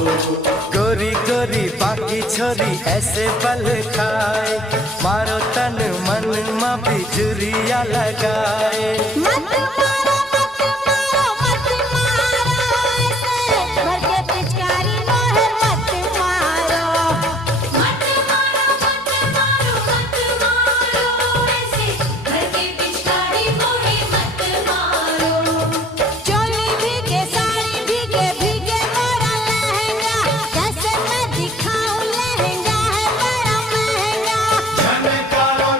गोरी गोरी बाकी छोरी ऐसे बल खाए, मारो तन मन मा बिजुरिया लगाए।